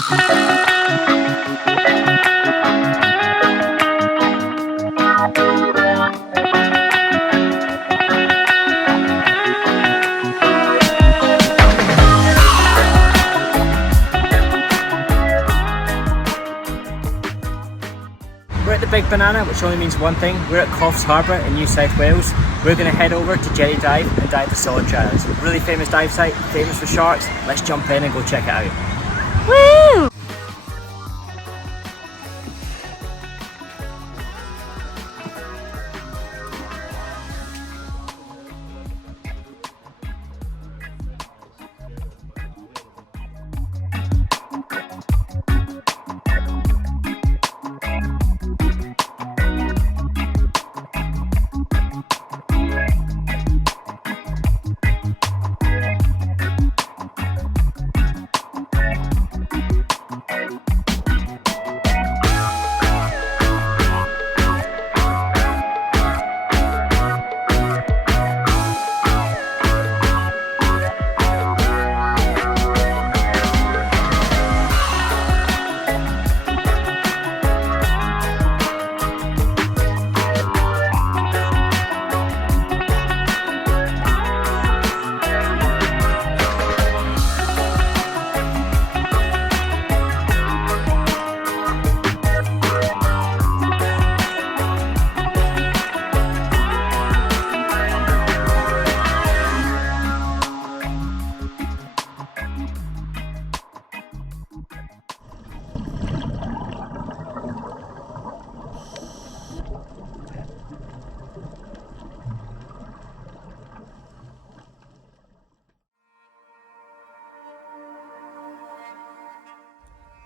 We're at the Big Banana, which only means one thing. We're at Coffs Harbour in New South Wales. We're going to head over to Jetty Dive and dive the Solitary Islands. Really famous dive site, famous for sharks. Let's jump in and go check it out. Woo!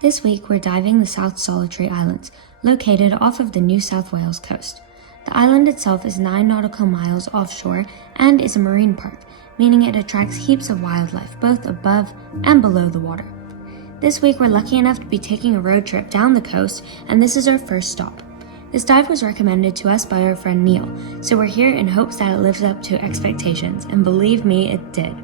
This week we're diving the South Solitary Islands, located off of the New South Wales coast. The island itself is 9 nautical miles offshore and is a marine park, meaning it attracts heaps of wildlife, both above and below the water. This week we're lucky enough to be taking a road trip down the coast, and this is our first stop. This dive was recommended to us by our friend Neil, so we're here in hopes that it lives up to expectations, and believe me, it did.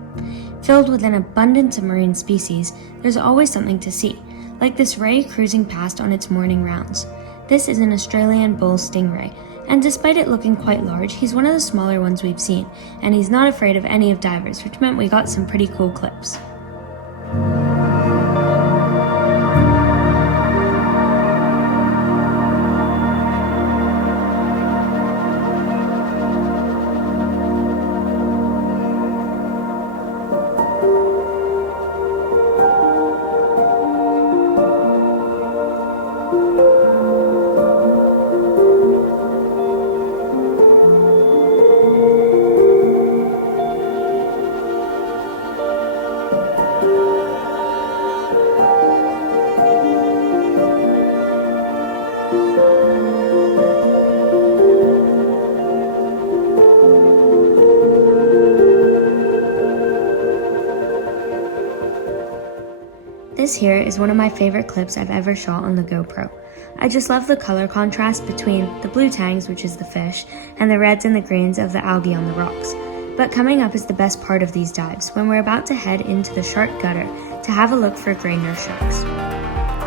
Filled with an abundance of marine species, there's always something to see, like this ray cruising past on its morning rounds. This is an Australian bull stingray, and despite it looking quite large, he's one of the smaller ones we've seen, and he's not afraid of any of divers, which meant we got some pretty cool clips. This here is one of my favorite clips I've ever shot on the GoPro. I just love the color contrast between the blue tangs, which is the fish, and the reds and the greens of the algae on the rocks. But coming up is the best part of these dives, when we're about to head into the shark gutter to have a look for gray nurse sharks.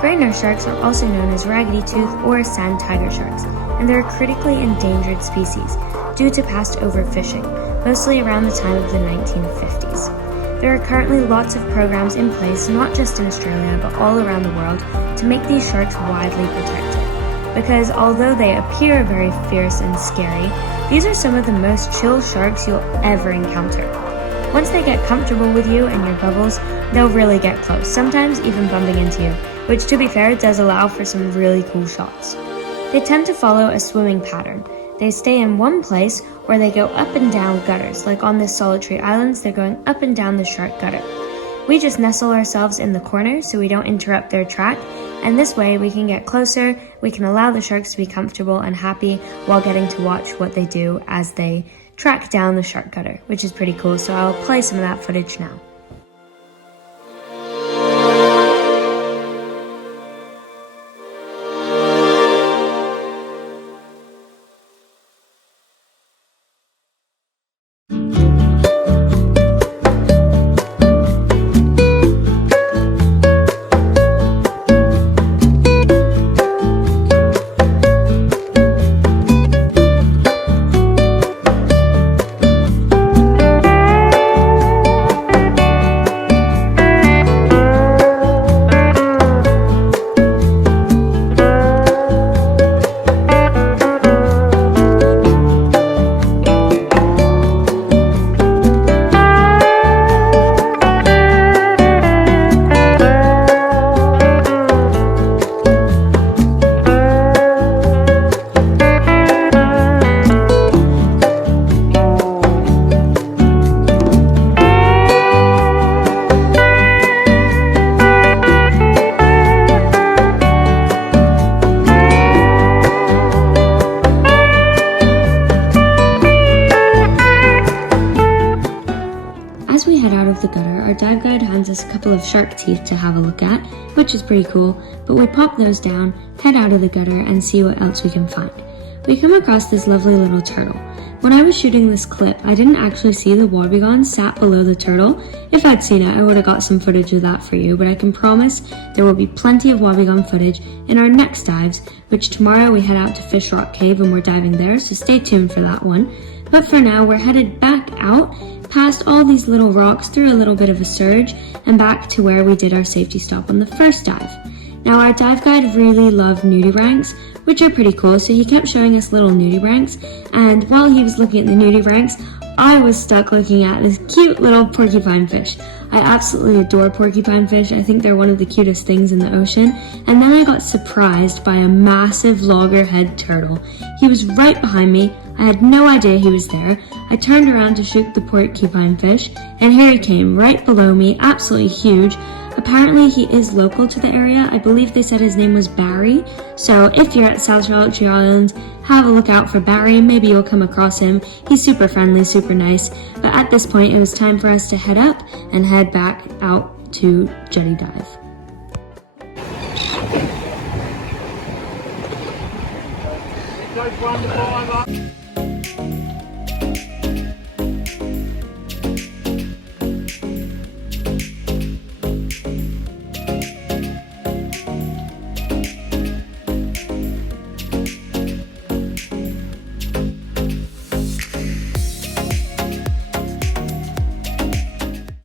Gray nurse sharks are also known as raggedy tooth or sand tiger sharks, and they're a critically endangered species due to past overfishing, mostly around the time of the 1950s. There are currently lots of programs in place, not just in Australia, but all around the world, to make these sharks widely protected. Because although they appear very fierce and scary, these are some of the most chill sharks you'll ever encounter. Once they get comfortable with you and your bubbles, they'll really get close, sometimes even bumping into you, which to be fair does allow for some really cool shots. They tend to follow a swimming pattern. They stay in one place or they go up and down gutters, like on this Solitary Islands, they're going up and down the shark gutter. We just nestle ourselves in the corner so we don't interrupt their track, and this way we can get closer, we can allow the sharks to be comfortable and happy while getting to watch what they do as they track down the shark gutter, which is pretty cool, so I'll play some of that footage now. dive guide hands us a couple of shark teeth to have a look at, which is pretty cool, but we pop those down, head out of the gutter, and see what else we can find. We come across this lovely little turtle. When I was shooting this clip, I didn't actually see the wobbegong sat below the turtle. If I'd seen it, I would have got some footage of that for you, but I can promise there will be plenty of wobbegong footage in our next dives, which tomorrow we head out to Fish Rock Cave and we're diving there, so stay tuned for that one. But for now, we're headed back out, past all these little rocks through a little bit of a surge, and back to where we did our safety stop on the first dive. Now, our dive guide really loved nudie ranks, which are pretty cool, so he kept showing us little nudie ranks, and while he was looking at the nudie ranks, I was stuck looking at this cute little porcupine fish. I absolutely adore porcupine fish. I think they're one of the cutest things in the ocean, and then I got surprised by a massive loggerhead turtle. He was right behind me. I had no idea he was there. I turned around to shoot the porcupine fish, and here he came, right below me, absolutely huge. Apparently he is local to the area. I believe they said his name was Barry. So if you're at South Charlotte Island, have a look out for Barry. Maybe you'll come across him. He's super friendly, super nice. But at this point, it was time for us to head up and head back out to Jetty Dive. Goes 1 to 5 up.